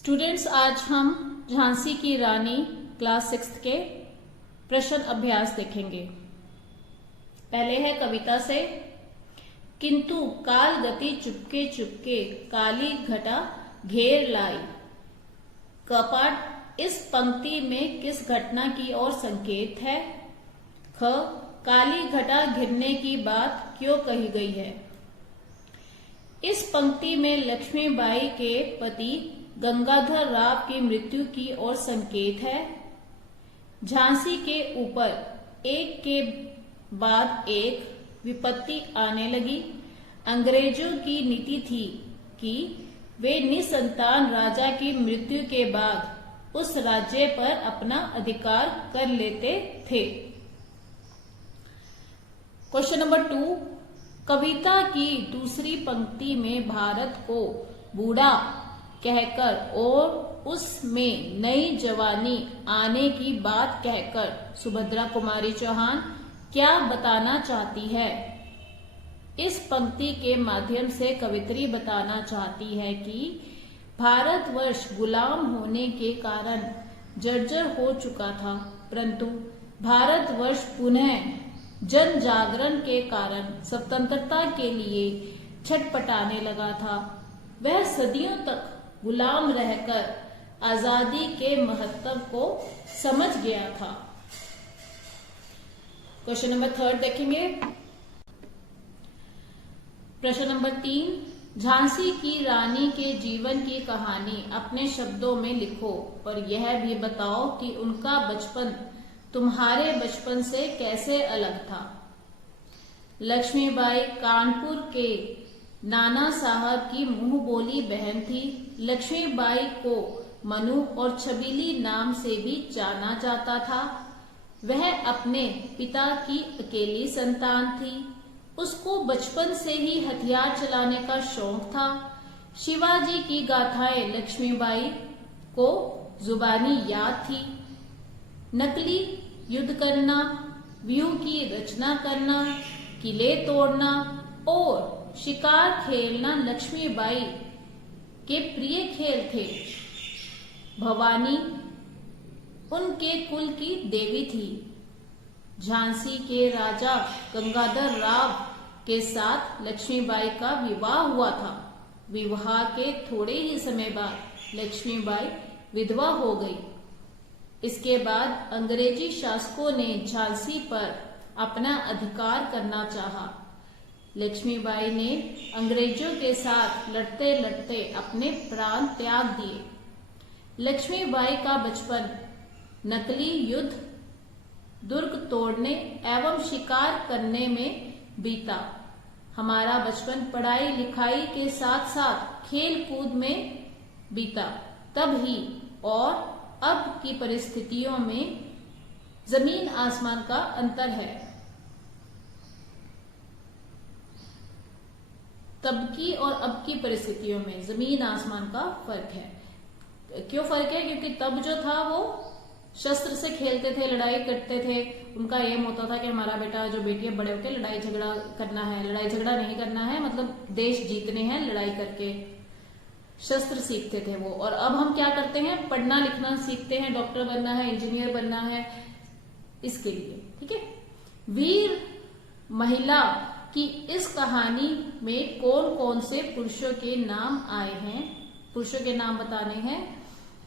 Students, आज हम झांसी की रानी क्लास 6 के प्रश्न अभ्यास देखेंगे। पहले है कविता से। किंतु काल गति चुपके चुपके काली घटा घेर लाई। कपाट इस पंक्ति में किस घटना की ओर संकेत है? ख काली घटा घिरने की बात क्यों कही गई है? इस पंक्ति में लक्ष्मीबाई के पति गंगाधर राव की मृत्यु की ओर संकेत है। झांसी के ऊपर एक के बाद एक विपत्ति आने लगी। अंग्रेजों की नीति थी कि वे निसंतान राजा की मृत्यु के बाद उस राज्य पर अपना अधिकार कर लेते थे। क्वेश्चन नंबर 2, कविता की दूसरी पंक्ति में भारत को बूढ़ा कहकर और उसमें नई जवानी आने की बात कहकर सुभद्रा कुमारी चौहान क्या बताना चाहती है? इस पंक्ति के माध्यम से कवित्री बताना चाहती है कि भारतवर्ष गुलाम होने के कारण जर्जर हो चुका था, परंतु भारतवर्ष पुनः जन जागरण के कारण स्वतंत्रता के लिए छटपटाने लगा था। वह सदियों तक गुलाम रहकर आजादी के महत्व को समझ गया था। क्वेश्चन नंबर 3 देखेंगे। प्रश्न नंबर 3, झांसी की रानी के जीवन की कहानी अपने शब्दों में लिखो और यह भी बताओ कि उनका बचपन तुम्हारे बचपन से कैसे अलग था। लक्ष्मीबाई कानपुर के नाना साहब की मुंह बोली बहन थी। लक्ष्मीबाई को मनु और छबीली नाम से भी जाना जाता था। वह अपने पिता की अकेली संतान थी। उसको बचपन से ही हथियार चलाने का शौक था। शिवाजी की गाथाएं लक्ष्मीबाई को जुबानी याद थी। नकली युद्ध करना, व्यूह की रचना करना, किले तोड़ना और शिकार खेलना लक्ष्मीबाई के प्रिय खेल थे। भवानी उनके कुल की देवी थी। झांसी के राजा गंगाधर राव के साथ लक्ष्मीबाई का विवाह हुआ था। विवाह के थोड़े ही समय बाद लक्ष्मीबाई विधवा हो गई। इसके बाद अंग्रेजी शासकों ने झांसी पर अपना अधिकार करना चाहा। लक्ष्मीबाई ने अंग्रेजों के साथ लड़ते लड़ते अपने प्राण त्याग दिए। लक्ष्मीबाई का बचपन नकली युद्ध, दुर्ग तोड़ने एवं शिकार करने में बीता। हमारा बचपन पढ़ाई लिखाई के साथ साथ खेल कूद में बीता। तब ही और अब की परिस्थितियों में जमीन आसमान का अंतर है। तब की और अब की परिस्थितियों में जमीन आसमान का फर्क है। क्यों फर्क है? क्योंकि तब जो था वो शस्त्र से खेलते थे, लड़ाई करते थे। उनका एम होता था कि हमारा बेटा जो बेटी है बड़े होकर लड़ाई झगड़ा करना है। लड़ाई झगड़ा नहीं करना है, मतलब देश जीतने हैं लड़ाई करके। शस्त्र सीखते थे वो। और अब हम क्या करते हैं? पढ़ना लिखना सीखते हैं, डॉक्टर बनना है, इंजीनियर बनना है, इसके लिए। ठीक है। वीर महिला की इस कहानी में कौन कौन से पुरुषों के नाम आए हैं? पुरुषों के नाम बताने हैं।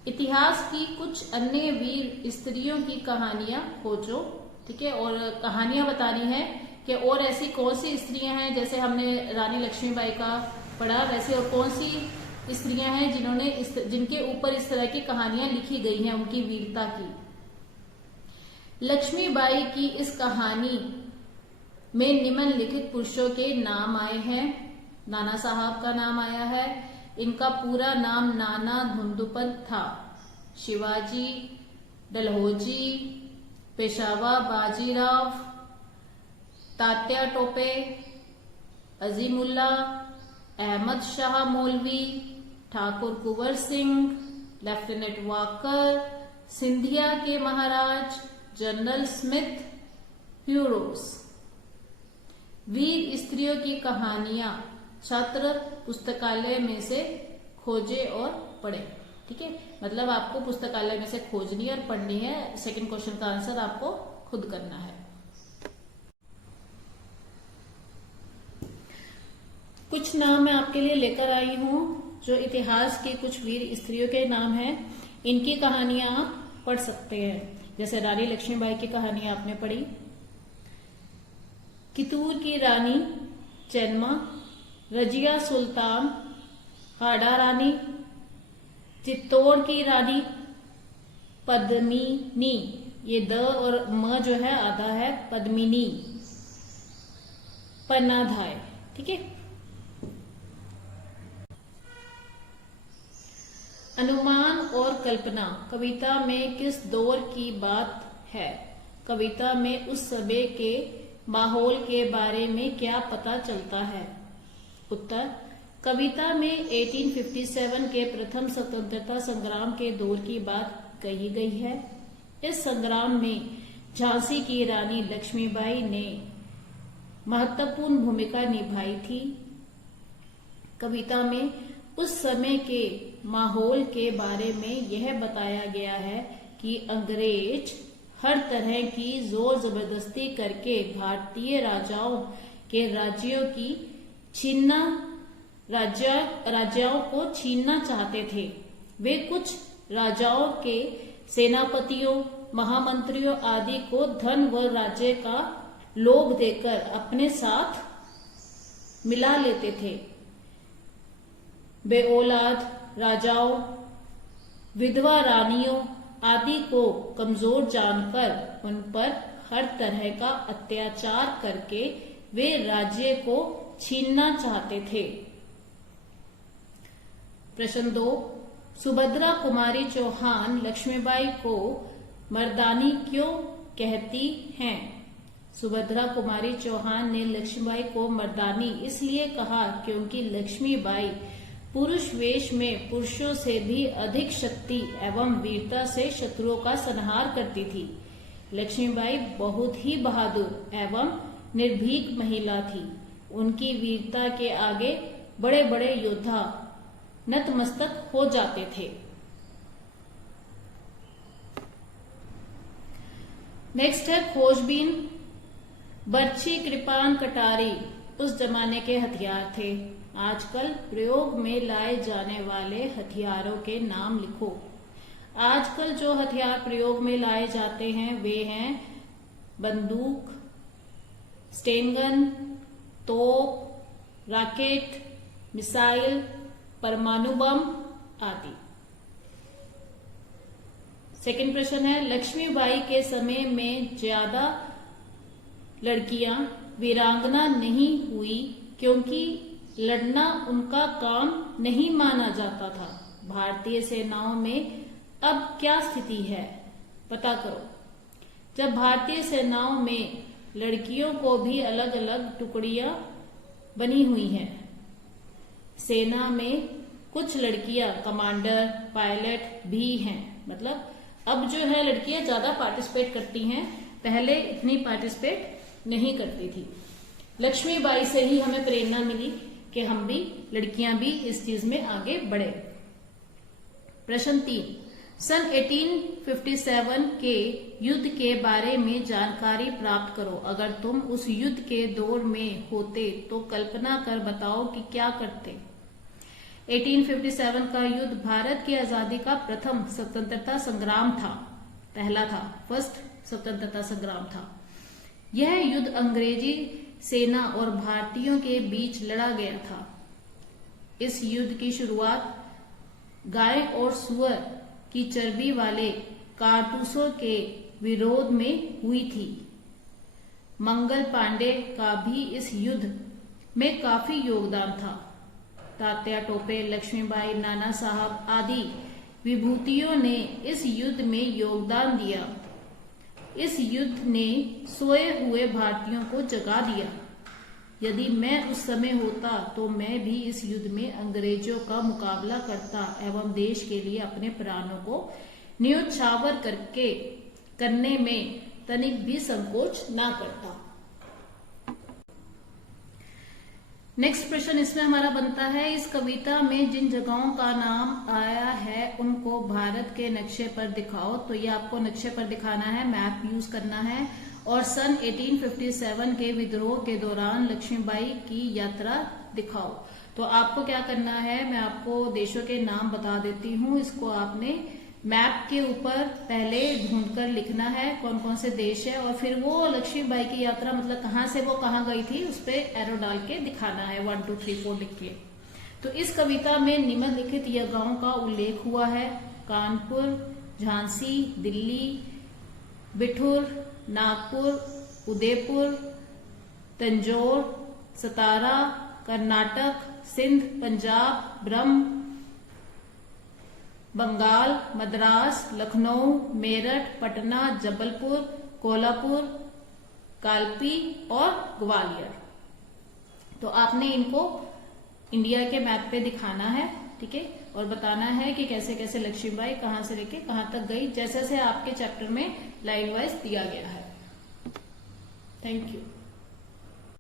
इतिहास की कुछ अन्य वीर स्त्रियों की कहानियां खोजो। ठीक है। और कहानियां बतानी है कि और ऐसी कौन सी स्त्रियां हैं, जैसे हमने रानी लक्ष्मीबाई का पढ़ा, वैसे और कौन सी स्त्रियां हैं जिनके ऊपर इस तरह की कहानियां लिखी गई हैं, उनकी वीरता की। लक्ष्मीबाई की इस कहानी में निम्नलिखित पुरुषों के नाम आए हैं। नाना साहब का नाम आया है। इनका पूरा नाम नाना धुंधुपंत था। शिवाजी, डलहौजी, पेशवा बाजीराव, तात्या टोपे, अजीमुल्ला, अहमद शाह मौलवी, ठाकुर कुंवर सिंह, लेफ्टिनेंट वाकर, सिंधिया के महाराज, जनरल स्मिथ, ह्यूरोस। वीर स्त्रियों की कहानियां छात्र पुस्तकालय में से खोजे और पढ़े। ठीक है, मतलब आपको पुस्तकालय में से खोजनी और पढ़नी है। सेकंड क्वेश्चन का आंसर आपको खुद करना है। कुछ नाम मैं आपके लिए लेकर आई हूं जो इतिहास के कुछ वीर स्त्रियों के नाम हैं। इनकी कहानियां आप पढ़ सकते हैं। जैसे रानी लक्ष्मीबाई की कहानी आपने पढ़ी, कितूर की रानी चेन्मा, रजिया सुल्तान, हाड़ा रानी, चित्तौड़ की रानी पद्मिनी, ये द और म जो है आधा है, पद्मिनी, पन्नाधाय। ठीक है, अनुमान और कल्पना कविता में किस दौर की बात है? कविता में उस समय के माहौल के बारे में क्या पता चलता है? उत्तर, कविता में 1857 के प्रथम स्वतंत्रता संग्राम के दौर की बात कही गई है। इस संग्राम में झांसी की रानी लक्ष्मीबाई ने महत्वपूर्ण भूमिका निभाई थी। कविता में उस समय के माहौल के बारे में यह बताया गया है कि अंग्रेज हर तरह की जोर जबरदस्ती करके भारतीय राजाओं के राज्यों को छीनना चाहते थे। वे कुछ राजाओं के सेनापतियों, महामंत्रियों आदि को धन व राज्य का लोभ देकर अपने साथ मिला लेते थे। बेऔलाद राजाओं, विधवा रानियों आदि को कमजोर जानकर उन पर हर तरह का अत्याचार करके वे राज्य को छीनना चाहते थे। प्रश्न 2, सुभद्रा कुमारी चौहान लक्ष्मीबाई को मर्दानी क्यों कहती हैं? सुभद्रा कुमारी चौहान ने लक्ष्मीबाई को मर्दानी इसलिए कहा क्योंकि लक्ष्मीबाई पुरुष वेश में पुरुषों से भी अधिक शक्ति एवं वीरता से शत्रुओं का संहार करती थी। लक्ष्मीबाई बहुत ही बहादुर एवं निर्भीक महिला थी। उनकी वीरता के आगे बड़े बड़े योद्धा नतमस्तक हो जाते थे। नेक्स्ट है खोजबीन। बर्छी, कृपान, कटारी उस जमाने के हथियार थे। आजकल प्रयोग में लाए जाने वाले हथियारों के नाम लिखो। आजकल जो हथियार प्रयोग में लाए जाते हैं वे हैं बंदूक, स्टेनगन, तोप, रॉकेट, मिसाइल, परमाणु बम आदि। सेकंड प्रश्न है, लक्ष्मीबाई के समय में ज्यादा लड़कियां वीरांगना नहीं हुई क्योंकि लड़ना उनका काम नहीं माना जाता था। भारतीय सेनाओं में अब क्या स्थिति है, पता करो। जब भारतीय सेनाओं में लड़कियों को भी अलग अलग टुकड़ियां बनी हुई हैं। सेना में कुछ लड़कियां कमांडर, पायलट भी हैं। मतलब अब जो है लड़कियां ज्यादा पार्टिसिपेट करती हैं, पहले इतनी पार्टिसिपेट नहीं करती थी। लक्ष्मीबाई से ही हमें प्रेरणा मिली कि हम भी, लड़कियां भी इस चीज में आगे बढ़े। प्रश्न 3, सन 1857 के युद्ध के बारे में जानकारी प्राप्त करो। अगर तुम उस युद्ध के दौर में होते तो कल्पना कर बताओ कि क्या करते। 1857 का युद्ध भारत की आजादी का प्रथम स्वतंत्रता संग्राम था। पहला था, फर्स्ट स्वतंत्रता संग्राम था। यह युद्ध अंग्रेजी सेना और भारतीयों के बीच लड़ा गया था। इस युद्ध की शुरुआत गाय और सुअर की चर्बी वाले कारतूसों के विरोध में हुई थी। मंगल पांडे का भी इस युद्ध में काफी योगदान था। तात्या टोपे, लक्ष्मीबाई, नाना साहब आदि विभूतियों ने इस युद्ध में योगदान दिया। इस युद्ध ने सोए हुए भारतीयों को जगा दिया। यदि मैं उस समय होता तो मैं भी इस युद्ध में अंग्रेजों का मुकाबला करता एवं देश के लिए अपने प्राणों को न्योछावर करने में तनिक भी संकोच ना करता। नेक्स्ट प्रश्न इसमें हमारा बनता है, इस कविता में जिन जगहों का नाम आया है उनको भारत के नक्शे पर दिखाओ। तो ये आपको नक्शे पर दिखाना है, मैप यूज करना है। और सन 1857 के विद्रोह के दौरान लक्ष्मीबाई की यात्रा दिखाओ। तो आपको क्या करना है, मैं आपको देशों के नाम बता देती हूँ। इसको आपने मैप के ऊपर पहले ढूंढकर लिखना है कौन कौन से देश है, और फिर वो लक्ष्मीबाई की यात्रा मतलब कहाँ से वो कहाँ गई थी उस पर एरो डाल के दिखाना है, 1 2 3 4 लिख के। तो इस कविता में निम्नलिखित जगहों का उल्लेख हुआ है, कानपुर, झांसी, दिल्ली, बिठूर, नागपुर, उदयपुर, तंजौर, सतारा, कर्नाटक, सिंध, पंजाब, ब्रह्म, बंगाल, मद्रास, लखनऊ, मेरठ, पटना, जबलपुर, कोल्हापुर, कालपी और ग्वालियर। तो आपने इनको इंडिया के मैप पे दिखाना है, ठीक है, और बताना है कि कैसे कैसे लक्ष्मीबाई कहां से लेके कहां तक गई, जैसे जैसे आपके चैप्टर में लाइन वाइज दिया गया है। Thank you.